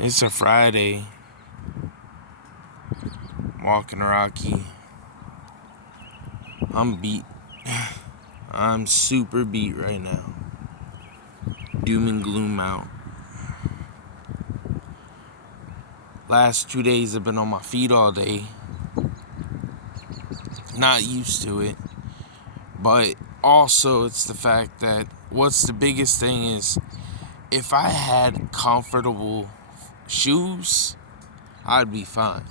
It's a Friday. Walking Rocky. I'm beat. I'm super beat right now. Doom and gloom out. Last 2 days I've been on my feet all day. Not used to it. But also it's the fact that what's the biggest thing is if I had comfortable shoes, I'd be fine.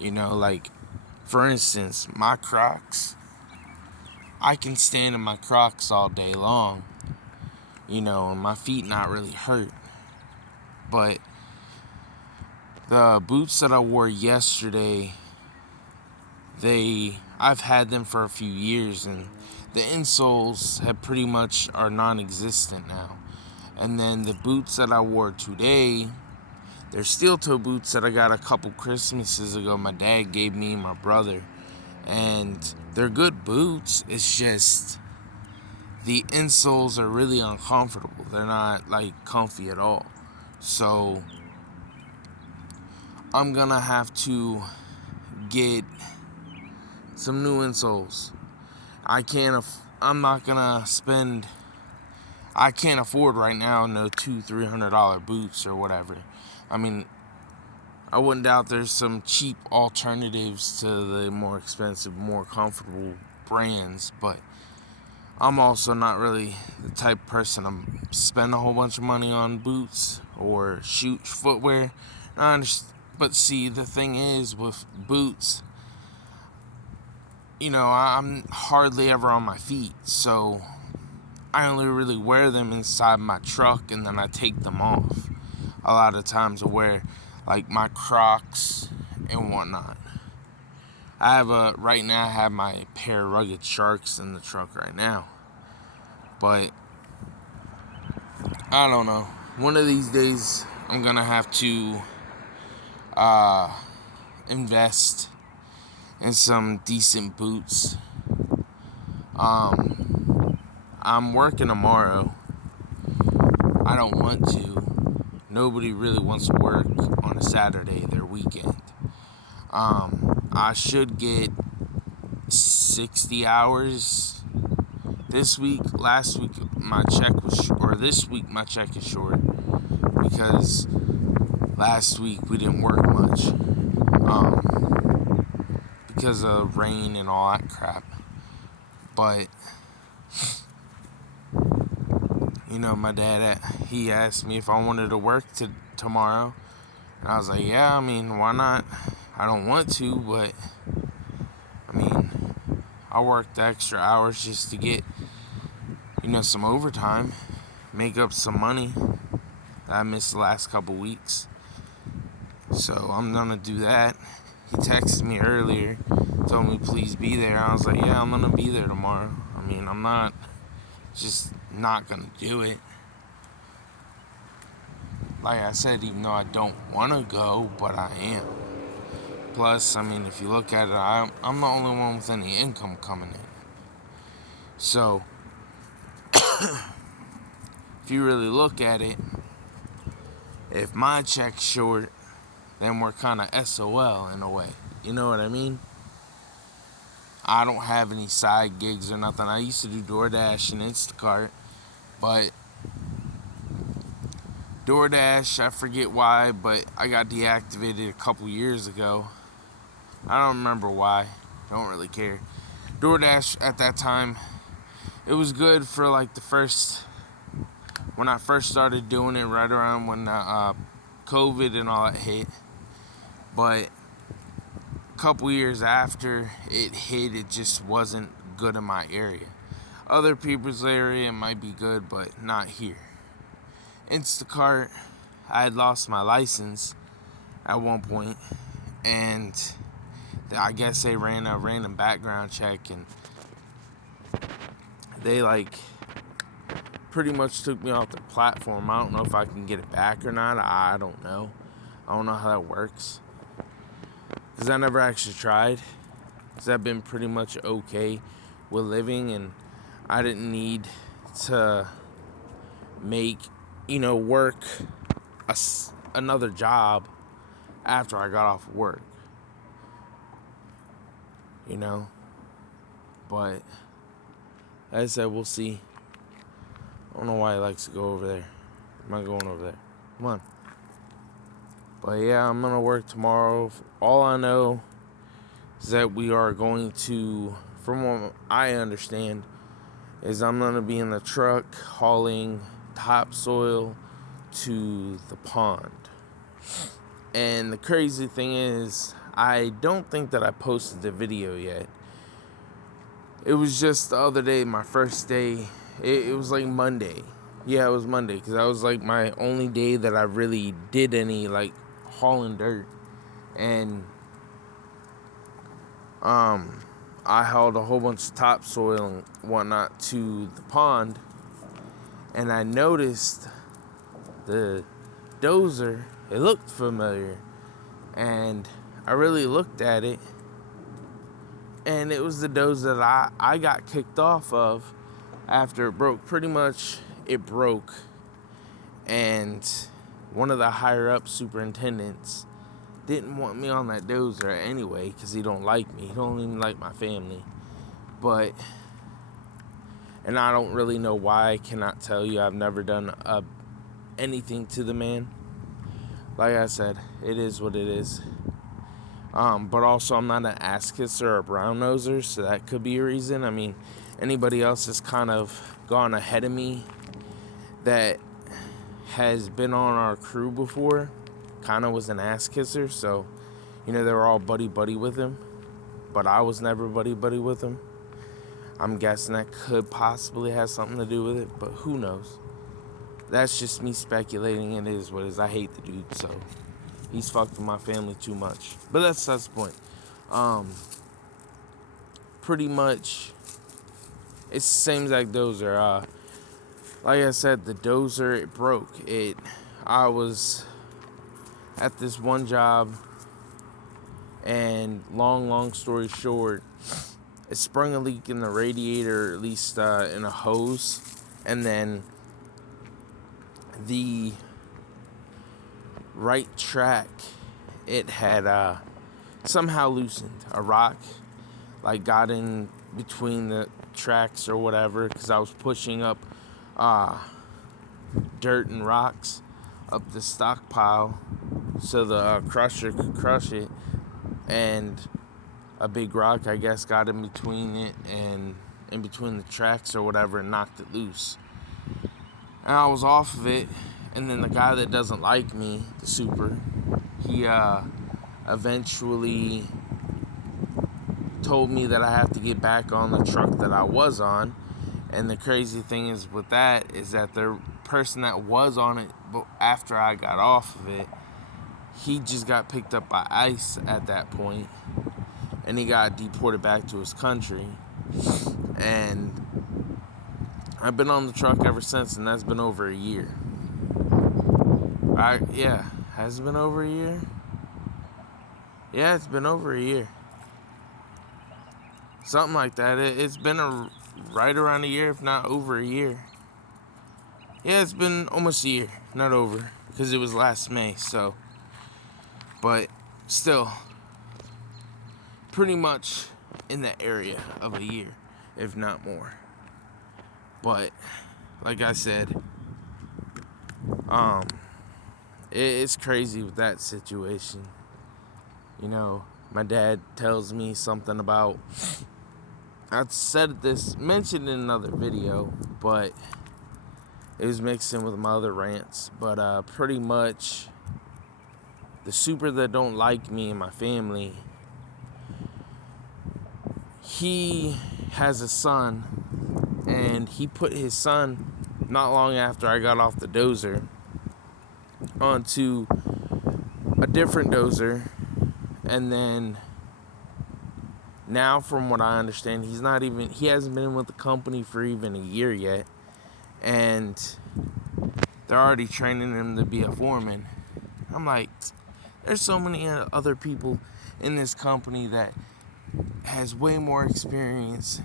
Like for instance, my Crocs. I can stand in my Crocs all day long. And my feet not really hurt. But the boots that I wore yesterday, I've had them for a few years, and the insoles have pretty much are non-existent now. And then the boots that I wore today, they're steel toe boots that I got a couple Christmases ago. My dad gave me and my brother, and they're good boots. It's just the insoles are really uncomfortable. They're not like comfy at all. So I'm gonna have to get some new insoles. I'm not gonna spend. I can't afford right now no $200-300 boots or whatever. I mean, I wouldn't doubt there's some cheap alternatives to the more expensive, more comfortable brands, but I'm also not really the type of person to spend a whole bunch of money on boots or footwear. But see, the thing is with boots, I'm hardly ever on my feet, so I only really wear them inside my truck and then I take them off. A lot of times I wear like my Crocs and whatnot. Right now I have my pair of Rugged Sharks in the truck right now. But I don't know. One of these days I'm gonna have to invest in some decent boots. I'm working tomorrow. I don't want to. Nobody really wants to work on a Saturday, their weekend. I should get 60 hours this week. Last week my check was or this week my check is short because last week we didn't work much because of rain and all that crap. But my dad, he asked me if I wanted to work tomorrow, and I was like, yeah, I mean, why not? I don't want to, but I mean, I worked the extra hours just to get some overtime, make up some money that I missed the last couple weeks. So I'm gonna do that. He texted me earlier, told me please be there. I was like, yeah, I'm gonna be there tomorrow. I mean, I'm not gonna do it. Like I said, even though I don't want to go, but I am. Plus, I mean, if you look at it, I'm the only one with any income coming in. So, if you really look at it, if my check's short, then we're kind of SOL in a way. You know what I mean? I don't have any side gigs or nothing. I used to do DoorDash and Instacart, but DoorDash, I forget why, but I got deactivated a couple years ago. I don't remember why. Don't really care. DoorDash at that time, it was good for like when I first started doing it, right around when COVID and all that hit. But a couple years after it hit, it just wasn't good in my area. Other people's area it might be good, but not here. Instacart, I had lost my license at one point, and I guess they ran a random background check, and they pretty much took me off the platform. I don't know if I can get it back or not. I don't know. I don't know how that works, because I never actually tried, because I've been pretty much okay with living, and I didn't need to make work another job after I got off work, you know. But as I said, we'll see. I don't know why he likes to go over there. I'm not going over there. Come on. But yeah, I'm gonna work tomorrow. All I know is that we are going to, from what I understand, is I'm gonna be in the truck hauling topsoil to the pond. And the crazy thing is, I don't think that I posted the video yet. It was just the other day, my first day. It was like Monday. Yeah, it was Monday, because that was like my only day that I really did any like hauling dirt. And I hauled a whole bunch of topsoil and whatnot to the pond, and I noticed the dozer. It looked familiar, and I really looked at it, and it was the dozer that I got kicked off of after it broke. Pretty much, it broke, and one of the higher up superintendents didn't want me on that dozer anyway, because he don't like me. He don't even like my family. But, and I don't really know why. I cannot tell you. I've never done anything to the man. Like I said, it is what it is. But also, I'm not an ass kisser or a brown noser, so that could be a reason. I mean, anybody else has kind of gone ahead of me that has been on our crew before kind of was an ass kisser, so you know, they were all buddy with him, but I was never buddy with him. I'm guessing that could possibly have something to do with it, but who knows. That's just me speculating. It is what it is. I hate the dude, so he's fucked with my family too much, but that's the point. Pretty much it's the same exact dozer. Like I said, the dozer, it broke. I was at this one job, and long story short, it sprung a leak in the radiator, at least in a hose, and then the right track, it had somehow loosened. A rock like got in between the tracks or whatever, because I was pushing up dirt and rocks up the stockpile so the crusher could crush it, and a big rock, I guess, got in between it and in between the tracks or whatever and knocked it loose. And I was off of it, and then the guy that doesn't like me, the super, he eventually told me that I have to get back on the truck that I was on. And the crazy thing is with that is that the person that was on it after I got off of it, he just got picked up by ICE at that point, and he got deported back to his country. And I've been on the truck ever since, and that's been over a year. Has it been over a year? Yeah, it's been over a year. Something like that. It's been right around a year, if not over a year. Yeah, it's been almost a year, not over, because it was last May, so. But still, pretty much in the area of a year, if not more. But like I said, it's crazy with that situation. You know, my dad tells me something about, I mentioned in another video, but it was mixed in with my other rants. But pretty much, the super that don't like me and my family, he has a son, and he put his son, not long after I got off the dozer, onto a different dozer. And then now, from what I understand, he hasn't been with the company for even a year yet, and they're already training him to be a foreman. I'm like, there's so many other people in this company that has way more experience,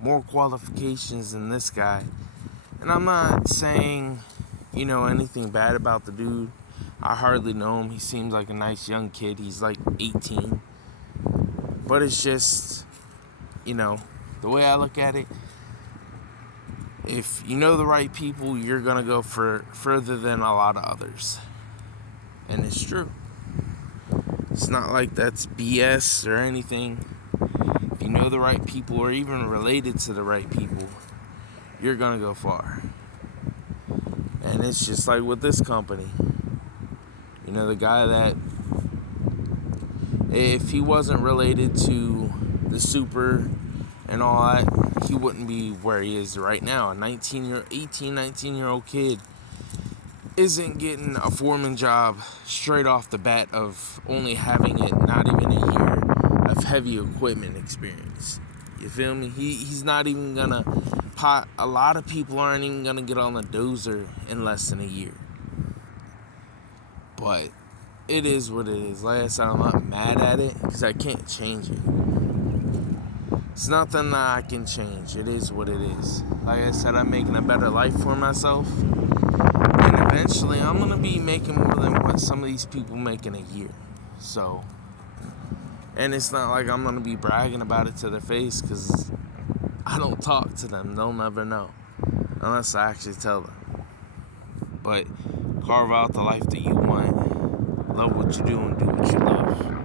more qualifications than this guy. And I'm not saying, anything bad about the dude. I hardly know him. He seems like a nice young kid. He's like 18. But it's just, the way I look at it, if you know the right people, you're going to go further than a lot of others. And it's true. It's not like that's BS or anything. If you know the right people or even related to the right people, you're going to go far. And it's just like with this company. The guy that, if he wasn't related to the super and all that, he wouldn't be where he is right now. A 19-year-old kid isn't getting a foreman job straight off the bat of only having it not even a year of heavy equipment experience. You feel me? He's not even gonna a lot of people aren't even gonna get on the dozer in less than a year. But it is what it is. Like I said, I'm not mad at it because I can't change it. It's nothing that I can change. It is what it is. Like I said, I'm making a better life for myself. And eventually, I'm going to be making more than what some of these people make in a year. So, and it's not like I'm going to be bragging about it to their face because I don't talk to them. They'll never know unless I actually tell them. But carve out the life that you want. Love what you do and do what you love.